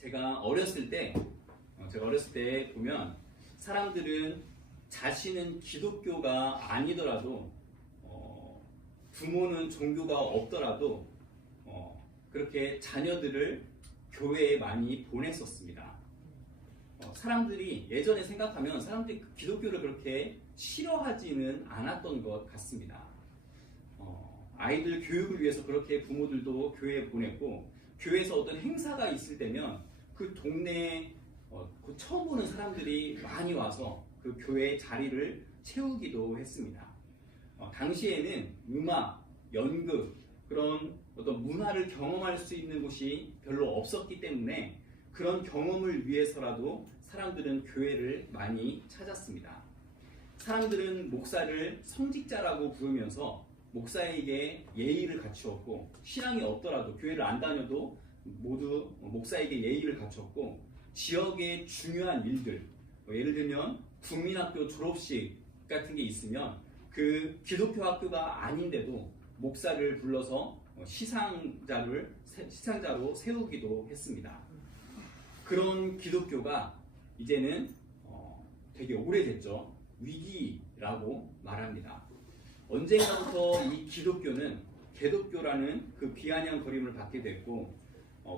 제가 어렸을 때 보면 사람들은 자신은 기독교가 아니더라도 부모는 종교가 없더라도 그렇게 자녀들을 교회에 많이 보냈었습니다. 사람들이 예전에 생각하면 사람들이 기독교를 그렇게 싫어하지는 않았던 것 같습니다. 아이들 교육을 위해서 그렇게 부모들도 교회에 보냈고, 교회에서 어떤 행사가 있을 때면 그 동네에 그 처음 보는 사람들이 많이 와서 그 교회의 자리를 채우기도 했습니다. 당시에는 음악, 연극, 그런 어떤 문화를 경험할 수 있는 곳이 별로 없었기 때문에 그런 경험을 위해서라도 사람들은 교회를 많이 찾았습니다. 사람들은 목사를 성직자라고 부르면서 목사에게 예의를 갖추었고, 신앙이 없더라도 교회를 안 다녀도 모두 목사에게 예의를 갖췄고, 지역의 중요한 일들, 예를 들면 국민학교 졸업식 같은 게 있으면 그 기독교 학교가 아닌데도 목사를 불러서 시상자로 세우기도 했습니다. 그런 기독교가 이제는 되게 오래됐죠. 위기라고 말합니다. 언젠가부터 이 기독교는 개독교라는 그 비아냥거림을 받게 됐고,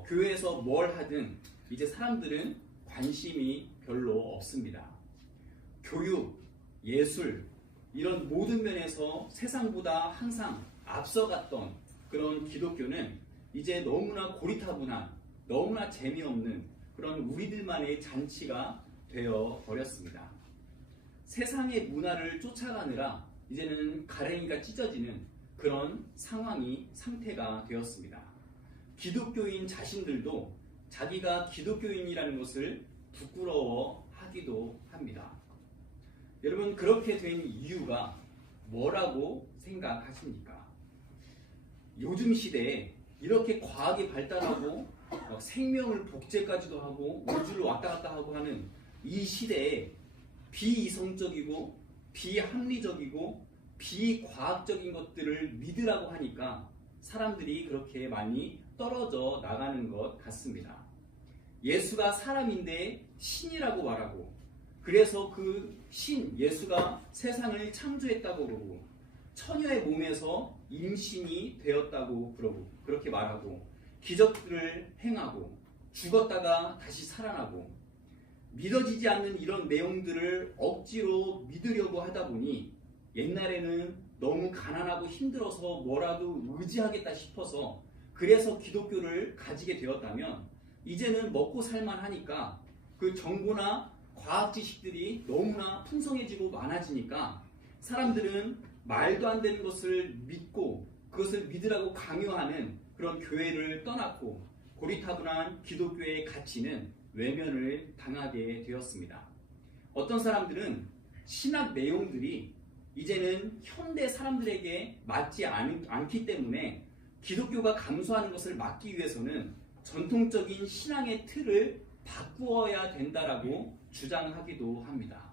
교회에서 뭘 하든 이제 사람들은 관심이 별로 없습니다. 교육, 예술, 이런 모든 면에서 세상보다 항상 앞서갔던 그런 기독교는 이제 너무나 고리타분한, 너무나 재미없는 그런 우리들만의 잔치가 되어 버렸습니다. 세상의 문화를 쫓아가느라 이제는 가랭이가 찢어지는 그런 상태가 되었습니다. 기독교인 자신들도 자기가 기독교인이라는 것을 부끄러워하기도 합니다. 여러분, 그렇게 된 이유가 뭐라고 생각하십니까? 요즘 시대에 이렇게 과학이 발달하고 생명을 복제까지도 하고 우주를 왔다 갔다 하고 하는 이 시대에 비이성적이고 비합리적이고 비과학적인 것들을 믿으라고 하니까 사람들이 그렇게 많이 떨어져 나가는 것 같습니다. 예수가 사람인데 신이라고 말하고, 그래서 그 신 예수가 세상을 창조했다고 그러고, 처녀의 몸에서 임신이 되었다고 그러고, 그렇게 말하고, 기적들을 행하고, 죽었다가 다시 살아나고, 믿어지지 않는 이런 내용들을 억지로 믿으려고 하다 보니 옛날에는 너무 가난하고 힘들어서 뭐라도 의지하겠다 싶어서 그래서 기독교를 가지게 되었다면, 이제는 먹고 살만하니까 그 정보나 과학 지식들이 너무나 풍성해지고 많아지니까 사람들은 말도 안 되는 것을 믿고 그것을 믿으라고 강요하는 그런 교회를 떠났고, 고리타분한 기독교의 가치는 외면을 당하게 되었습니다. 어떤 사람들은 신학 내용들이 이제는 현대 사람들에게 맞지 않기 때문에 기독교가 감수하는 것을 막기 위해서는 전통적인 신앙의 틀을 바꾸어야 된다라고 주장하기도 합니다.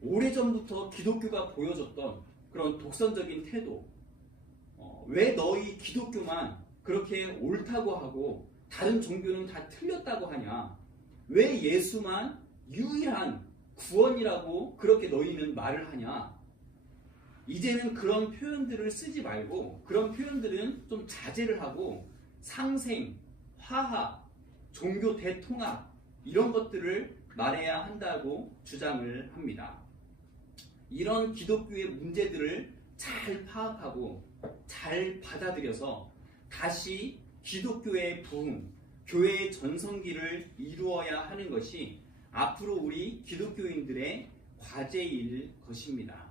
오래전부터 기독교가 보여줬던 그런 독선적인 태도, 왜 너희 기독교만 그렇게 옳다고 하고 다른 종교는 다 틀렸다고 하냐? 왜 예수만 유일한 구원이라고 그렇게 너희는 말을 하냐? 이제는 그런 표현들을 쓰지 말고 그런 표현들은 좀 자제를 하고 상생, 화합, 종교 대통합 이런 것들을 말해야 한다고 주장을 합니다. 이런 기독교의 문제들을 잘 파악하고 잘 받아들여서 다시 기독교의 부흥, 교회의 전성기를 이루어야 하는 것이 앞으로 우리 기독교인들의 과제일 것입니다.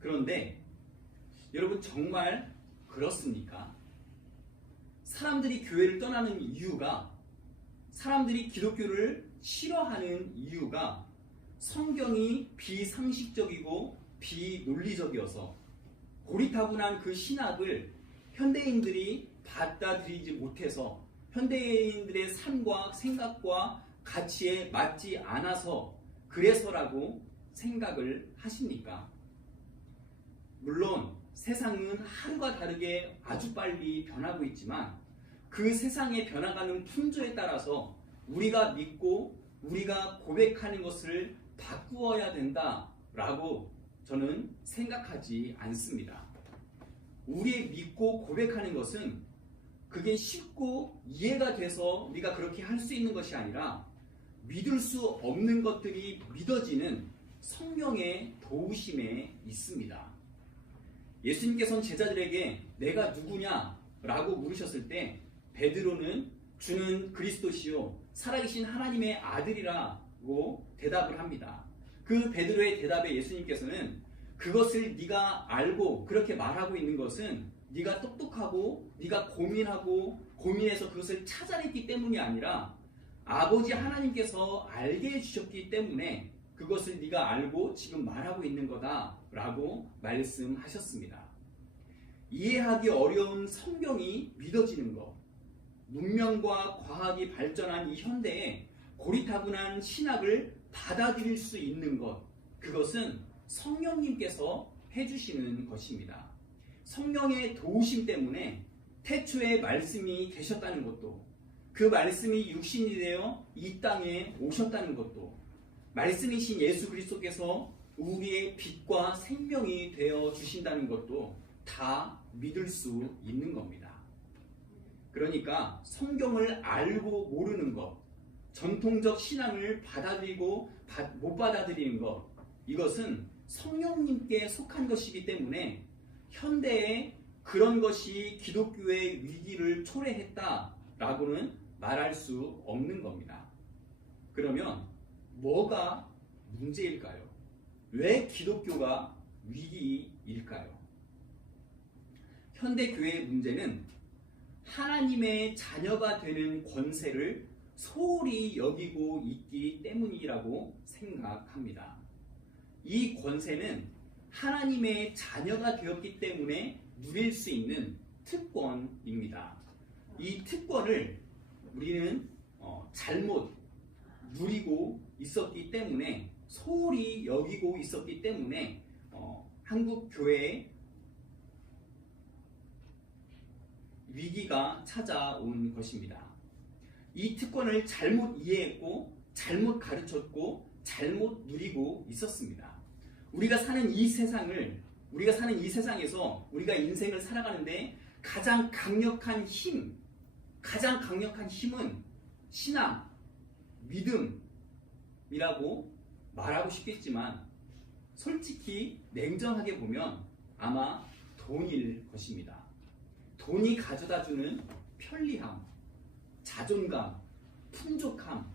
그런데 여러분, 정말 그렇습니까? 사람들이 교회를 떠나는 이유가, 사람들이 기독교를 싫어하는 이유가 성경이 비상식적이고 비논리적이어서 고리타분한 그 신학을 현대인들이 받아들이지 못해서 현대인들의 삶과 생각과 가치에 맞지 않아서 그래서라고 생각을 하십니까? 물론 세상은 하루가 다르게 아주 빨리 변하고 있지만 그 세상에 변화가는 풍조에 따라서 우리가 믿고 우리가 고백하는 것을 바꾸어야 된다라고 저는 생각하지 않습니다. 우리 믿고 고백하는 것은 그게 쉽고 이해가 돼서 우리가 그렇게 할 수 있는 것이 아니라 믿을 수 없는 것들이 믿어지는 성령의 도우심에 있습니다. 예수님께서는 제자들에게 내가 누구냐라고 물으셨을 때 베드로는 주는 그리스도시요 살아계신 하나님의 아들이라고 대답을 합니다. 그 베드로의 대답에 예수님께서는 그것을 네가 알고 그렇게 말하고 있는 것은 네가 똑똑하고 네가 고민해서 그것을 찾아냈기 때문이 아니라 아버지 하나님께서 알게 해주셨기 때문에 그것을 네가 알고 지금 말하고 있는 거다라고 말씀하셨습니다. 이해하기 어려운 성경이 믿어지는 것, 문명과 과학이 발전한 이 현대에 고리타분한 신학을 받아들일 수 있는 것, 그것은 성령님께서 해주시는 것입니다. 성령의 도우심 때문에 태초에 말씀이 계셨다는 것도, 그 말씀이 육신이 되어 이 땅에 오셨다는 것도, 말씀이신 예수 그리스도께서 우리의 빛과 생명이 되어 주신다는 것도 다 믿을 수 있는 겁니다. 그러니까 성경을 알고 모르는 것, 전통적 신앙을 받아들이고 못 받아들이는 것, 이것은 성령님께 속한 것이기 때문에 현대에 그런 것이 기독교의 위기를 초래했다라고는 말할 수 없는 겁니다. 그러면 뭐가 문제일까요? 왜 기독교가 위기일까요? 현대 교회의 문제는 하나님의 자녀가 되는 권세를 소홀히 여기고 있기 때문이라고 생각합니다. 이 권세는 하나님의 자녀가 되었기 때문에 누릴 수 있는 특권입니다. 이 특권을 우리는 잘못 누리고 있었기 때문에, 소홀히 여기고 있었기 때문에 한국 교회에 위기가 찾아온 것입니다. 이 특권을 잘못 이해했고 잘못 가르쳤고 잘못 누리고 있었습니다. 우리가 사는 이 세상에서 우리가 인생을 살아가는데 가장 강력한 힘은 신앙, 믿음이라고 말하고 싶겠지만 솔직히 냉정하게 보면 아마 돈일 것입니다. 돈이 가져다주는 편리함, 자존감, 풍족함,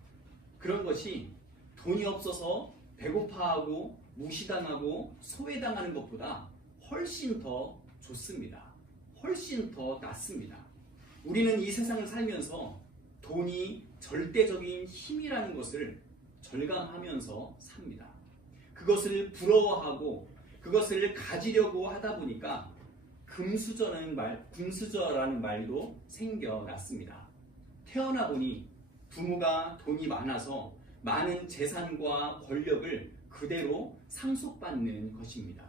그런 것이 돈이 없어서 배고파하고 무시당하고 소외당하는 것보다 훨씬 더 좋습니다. 훨씬 더 낫습니다. 우리는 이 세상을 살면서 돈이 절대적인 힘이라는 것을 절감하면서 삽니다. 그것을 부러워하고 그것을 가지려고 하다 보니까 금수저라는 말도 생겨났습니다. 태어나 보니 부모가 돈이 많아서 많은 재산과 권력을 그대로 상속받는 것입니다.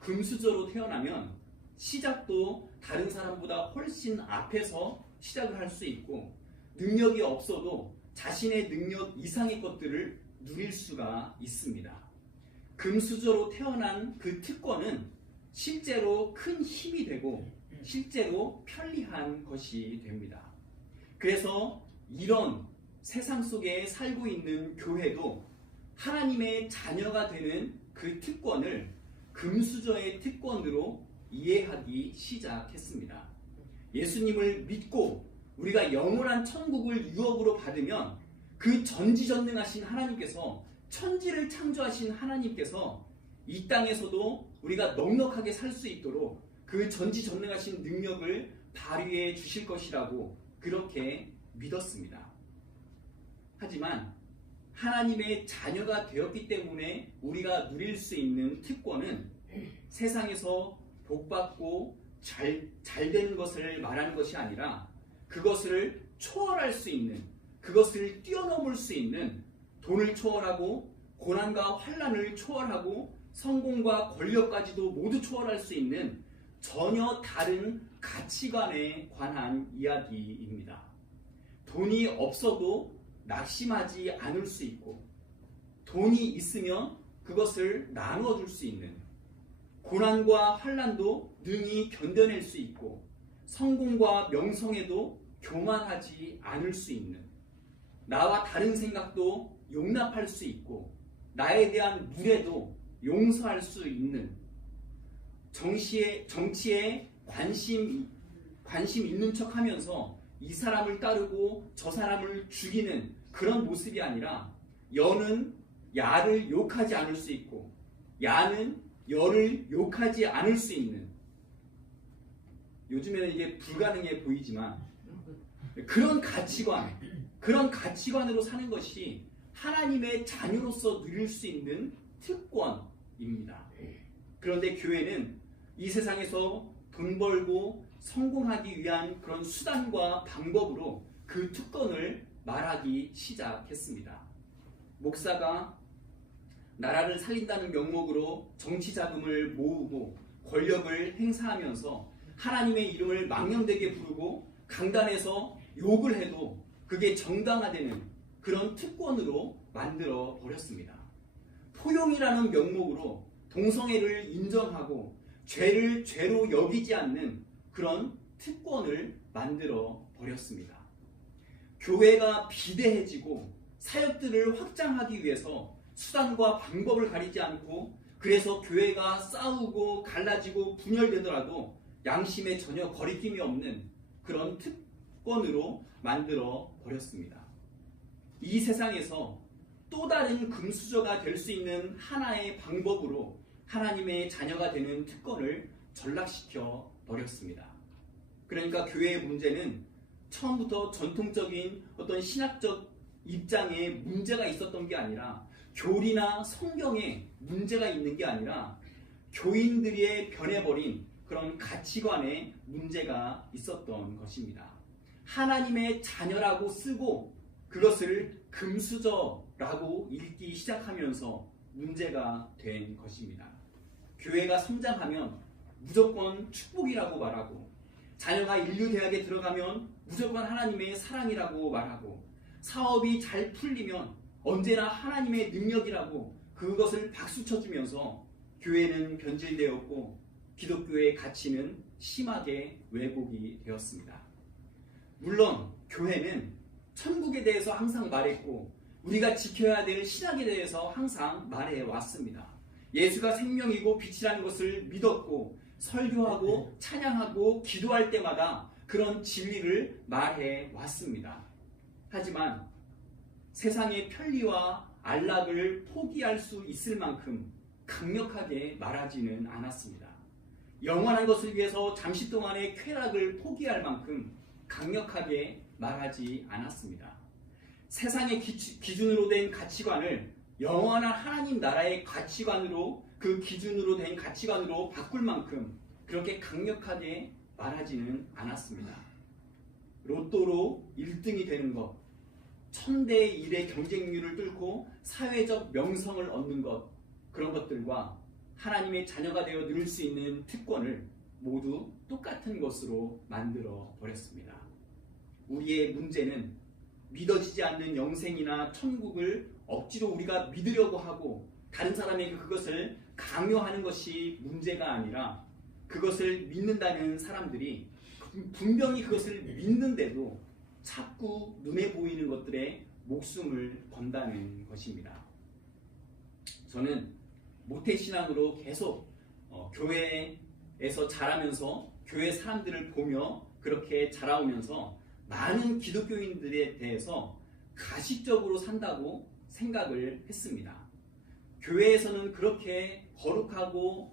금수저로 태어나면 시작도 다른 사람보다 훨씬 앞에서 시작을 할 수 있고, 능력이 없어도 자신의 능력 이상의 것들을 누릴 수가 있습니다. 금수저로 태어난 그 특권은 실제로 큰 힘이 되고 실제로 편리한 것이 됩니다. 그래서 이런 세상 속에 살고 있는 교회도 하나님의 자녀가 되는 그 특권을 금수저의 특권으로 이해하기 시작했습니다. 예수님을 믿고 우리가 영원한 천국을 유업으로 받으면 그 전지전능하신 하나님께서, 천지를 창조하신 하나님께서 이 땅에서도 우리가 넉넉하게 살 수 있도록 그 전지전능하신 능력을 발휘해 주실 것이라고 그렇게 믿었습니다. 하지만 하나님의 자녀가 되었기 때문에 우리가 누릴 수 있는 특권은 세상에서 복받고 잘 되는 것을 말하는 것이 아니라 그것을 초월할 수 있는, 그것을 뛰어넘을 수 있는, 돈을 초월하고 고난과 환난을 초월하고 성공과 권력까지도 모두 초월할 수 있는 전혀 다른 가치관에 관한 이야기입니다. 돈이 없어도 낙심하지 않을 수 있고, 돈이 있으면 그것을 나누어 줄 수 있는, 고난과 환난도 능히 견뎌낼 수 있고, 성공과 명성에도 교만하지 않을 수 있는, 나와 다른 생각도 용납할 수 있고, 나에 대한 무례도 용서할 수 있는, 정치에 관심 있는 척 하면서 이 사람을 따르고 저 사람을 죽이는 그런 모습이 아니라, 여는 야를 욕하지 않을 수 있고, 야는 여를 욕하지 않을 수 있는, 요즘에는 이게 불가능해 보이지만 그런 가치관으로 사는 것이 하나님의 자녀로서 누릴 수 있는 특권입니다. 그런데 교회는 이 세상에서 돈 벌고 성공하기 위한 그런 수단과 방법으로 그 특권을 말하기 시작했습니다. 목사가 나라를 살린다는 명목으로 정치 자금을 모으고 권력을 행사하면서 하나님의 이름을 망령되게 부르고 강단에서 욕을 해도 그게 정당화되는 그런 특권으로 만들어 버렸습니다. 포용이라는 명목으로 동성애를 인정하고 죄를 죄로 여기지 않는 그런 특권을 만들어 버렸습니다. 교회가 비대해지고 사역들을 확장하기 위해서 수단과 방법을 가리지 않고, 그래서 교회가 싸우고 갈라지고 분열되더라도 양심에 전혀 거리낌이 없는 그런 특권으로 만들어 버렸습니다. 이 세상에서 또 다른 금수저가 될 수 있는 하나의 방법으로 하나님의 자녀가 되는 특권을 전락시켜 버렸습니다. 그러니까 교회의 문제는 처음부터 전통적인 어떤 신학적 입장에 문제가 있었던 게 아니라, 교리나 성경에 문제가 있는 게 아니라 교인들이 변해버린 그런 가치관에 문제가 있었던 것입니다. 하나님의 자녀라고 쓰고 그것을 금수저라고 읽기 시작하면서 문제가 된 것입니다. 교회가 성장하면 무조건 축복이라고 말하고, 자녀가 인류대학에 들어가면 무조건 하나님의 사랑이라고 말하고, 사업이 잘 풀리면 언제나 하나님의 능력이라고 그것을 박수쳐주면서 교회는 변질되었고 기독교의 가치는 심하게 왜곡이 되었습니다. 물론 교회는 천국에 대해서 항상 말했고 우리가 지켜야 될 신학에 대해서 항상 말해왔습니다. 예수가 생명이고 빛이라는 것을 믿었고 설교하고 찬양하고 기도할 때마다 그런 진리를 말해왔습니다. 하지만 세상의 편리와 안락을 포기할 수 있을 만큼 강력하게 말하지는 않았습니다. 영원한 것을 위해서 잠시 동안의 쾌락을 포기할 만큼 강력하게 말하지 않았습니다. 세상의 기준으로 된 가치관을 영원한 하나님 나라의 가치관으로, 그 기준으로 된 가치관으로 바꿀 만큼 그렇게 강력하게 말하지는 않았습니다. 로또로 1등이 되는 것, 1000대 1의 경쟁률을 뚫고 사회적 명성을 얻는 것, 그런 것들과 하나님의 자녀가 되어 누릴 수 있는 특권을 모두 똑같은 것으로 만들어 버렸습니다. 우리의 문제는 믿어지지 않는 영생이나 천국을 억지로 우리가 믿으려고 하고 다른 사람에게 그것을 강요하는 것이 문제가 아니라, 그것을 믿는다는 사람들이 분명히 그것을 믿는데도 자꾸 눈에 보이는 것들에 목숨을 건다는 것입니다. 저는 모태신앙으로 계속 교회에서 자라면서 교회 사람들을 보며 그렇게 자라오면서 많은 기독교인들에 대해서 가식적으로 산다고 생각을 했습니다. 교회에서는 그렇게 거룩하고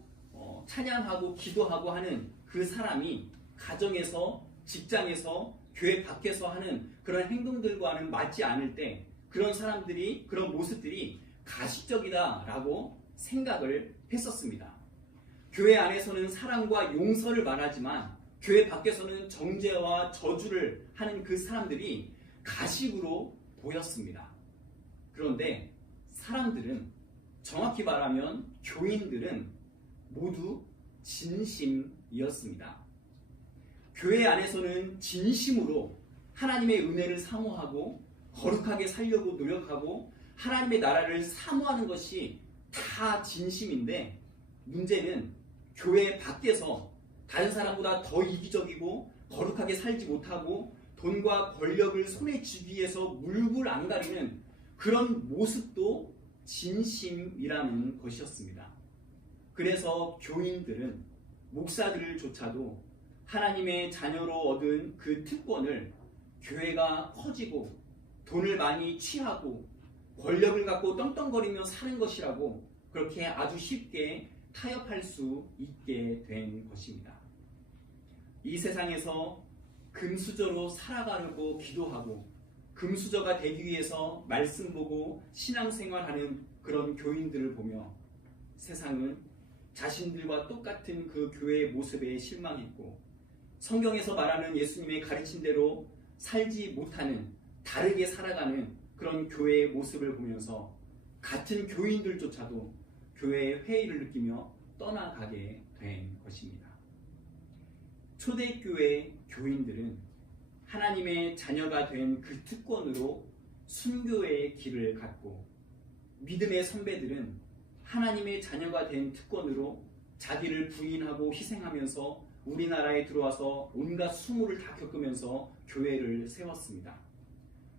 찬양하고 기도하고 하는 그 사람이 가정에서, 직장에서, 교회 밖에서 하는 그런 행동들과는 맞지 않을 때 그런 사람들이, 그런 모습들이 가식적이다라고 생각을 했었습니다. 교회 안에서는 사랑과 용서를 말하지만 교회 밖에서는 정죄와 저주를 하는 그 사람들이 가식으로 보였습니다. 그런데 사람들은, 정확히 말하면 교인들은 모두 진심이었습니다. 교회 안에서는 진심으로 하나님의 은혜를 사모하고 거룩하게 살려고 노력하고 하나님의 나라를 사모하는 것이 다 진심인데, 문제는 교회 밖에서 다른 사람보다 더 이기적이고 거룩하게 살지 못하고 돈과 권력을 손에 쥐기 위해서 물불 안 가리는 그런 모습도 진심이라는 것이었습니다. 그래서 교인들은, 목사들조차도 하나님의 자녀로 얻은 그 특권을 교회가 커지고 돈을 많이 취하고 권력을 갖고 떵떵거리며 사는 것이라고 그렇게 아주 쉽게 타협할 수 있게 된 것입니다. 이 세상에서 금수저로 살아가려고 기도하고 금수저가 되기 위해서 말씀 보고 신앙생활하는 그런 교인들을 보며 세상은 자신들과 똑같은 그 교회의 모습에 실망했고, 성경에서 말하는 예수님의 가르친 대로 살지 못하는, 다르게 살아가는 그런 교회의 모습을 보면서 같은 교인들조차도 교회의 회의를 느끼며 떠나가게 된 것입니다. 초대교회 교인들은 하나님의 자녀가 된 그 특권으로 순교의 길을 갔고, 믿음의 선배들은 하나님의 자녀가 된 특권으로 자기를 부인하고 희생하면서 우리나라에 들어와서 온갖 수모를 다 겪으면서 교회를 세웠습니다.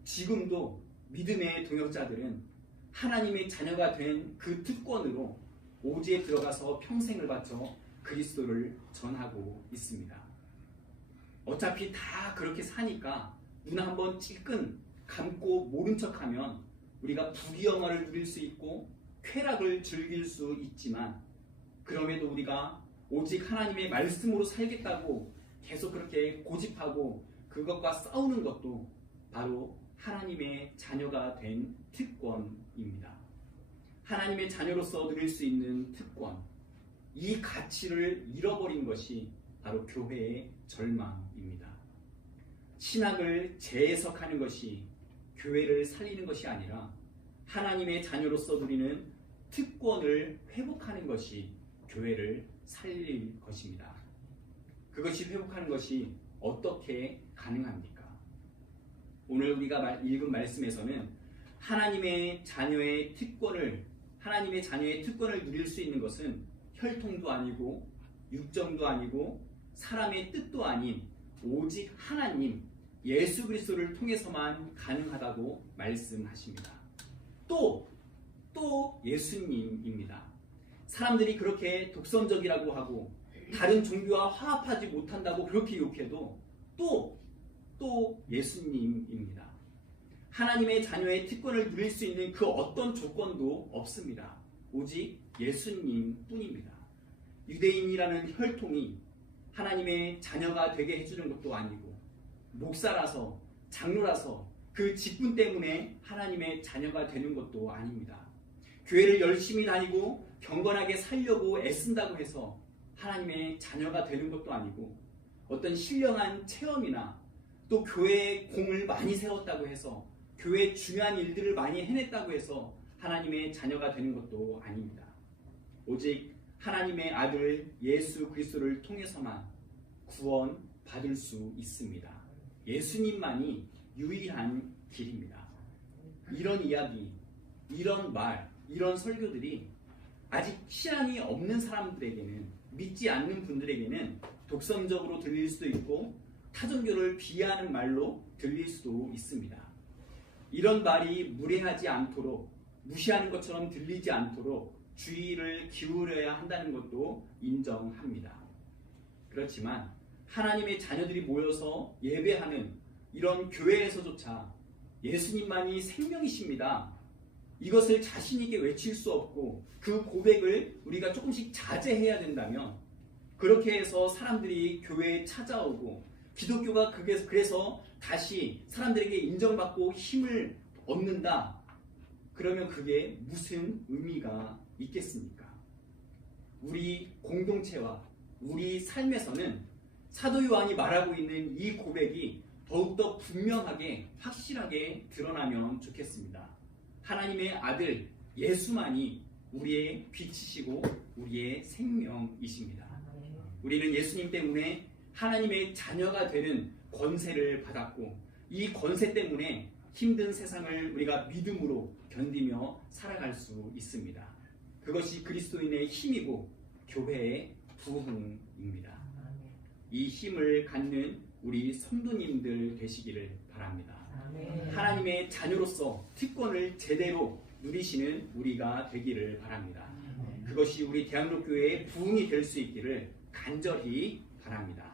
지금도 믿음의 동역자들은 하나님의 자녀가 된 그 특권으로 오지에 들어가서 평생을 바쳐 그리스도를 전하고 있습니다. 어차피 다 그렇게 사니까 눈 한번 찔끔 감고 모른 척하면 우리가 부귀영화를 누릴 수 있고 쾌락을 즐길 수 있지만, 그럼에도 우리가 오직 하나님의 말씀으로 살겠다고 계속 그렇게 고집하고 그것과 싸우는 것도 바로 하나님의 자녀가 된 특권입니다. 하나님의 자녀로서 누릴 수 있는 특권, 이 가치를 잃어버린 것이 바로 교회의 절망입니다. 신학을 재해석하는 것이 교회를 살리는 것이 아니라 하나님의 자녀로서 누리는 특권을 회복하는 것이 교회를 살릴 것입니다. 그것이 회복하는 것이 어떻게 가능합니까? 오늘 우리가 읽은 말씀에서는 하나님의 자녀의 특권을 누릴 수 있는 것은 혈통도 아니고 육정도 아니고 사람의 뜻도 아닌 오직 하나님 예수 그리스도를 통해서만 가능하다고 말씀하십니다. 또 예수님입니다. 사람들이 그렇게 독선적이라고 하고 다른 종교와 화합하지 못한다고 그렇게 욕해도 또 예수님입니다. 하나님의 자녀의 특권을 누릴 수 있는 그 어떤 조건도 없습니다. 오직 예수님뿐입니다. 유대인이라는 혈통이 하나님의 자녀가 되게 해주는 것도 아니고, 목사라서 장로라서 그 직분 때문에 하나님의 자녀가 되는 것도 아닙니다. 교회를 열심히 다니고 경건하게 살려고 애쓴다고 해서 하나님의 자녀가 되는 것도 아니고, 어떤 신령한 체험이나 또 교회에 공을 많이 세웠다고 해서 교회의 중요한 일들을 많이 해냈다고 해서 하나님의 자녀가 되는 것도 아닙니다. 오직 하나님의 아들 예수 그리스도를 통해서만 구원받을 수 있습니다. 예수님만이 유일한 길입니다. 이런 이야기, 이런 말, 이런 설교들이 아직 신앙이 없는 사람들에게는, 믿지 않는 분들에게는 독선적으로 들릴 수도 있고 타종교를 비하하는 말로 들릴 수도 있습니다. 이런 말이 무례하지 않도록, 무시하는 것처럼 들리지 않도록 주의를 기울여야 한다는 것도 인정합니다. 그렇지만 하나님의 자녀들이 모여서 예배하는 이런 교회에서조차 예수님만이 생명이십니다, 이것을 자신 있게 외칠 수 없고 그 고백을 우리가 조금씩 자제해야 된다면, 그렇게 해서 사람들이 교회에 찾아오고 기독교가 그래서 다시 사람들에게 인정받고 힘을 얻는다, 그러면 그게 무슨 의미가 있겠습니까? 우리 공동체와 우리 삶에서는 사도 요한이 말하고 있는 이 고백이 더욱더 분명하게 확실하게 드러나면 좋겠습니다. 하나님의 아들 예수만이 우리의 빛이시고 우리의 생명이십니다. 우리는 예수님 때문에 하나님의 자녀가 되는 권세를 받았고 이 권세 때문에 힘든 세상을 우리가 믿음으로 견디며 살아갈 수 있습니다. 그것이 그리스도인의 힘이고 교회의 부흥입니다. 이 힘을 갖는 우리 성도님들 되시기를 바랍니다. 하나님의 자녀로서 특권을 제대로 누리시는 우리가 되기를 바랍니다. 그것이 우리 대학로교회의 부흥이 될 수 있기를 간절히 바랍니다.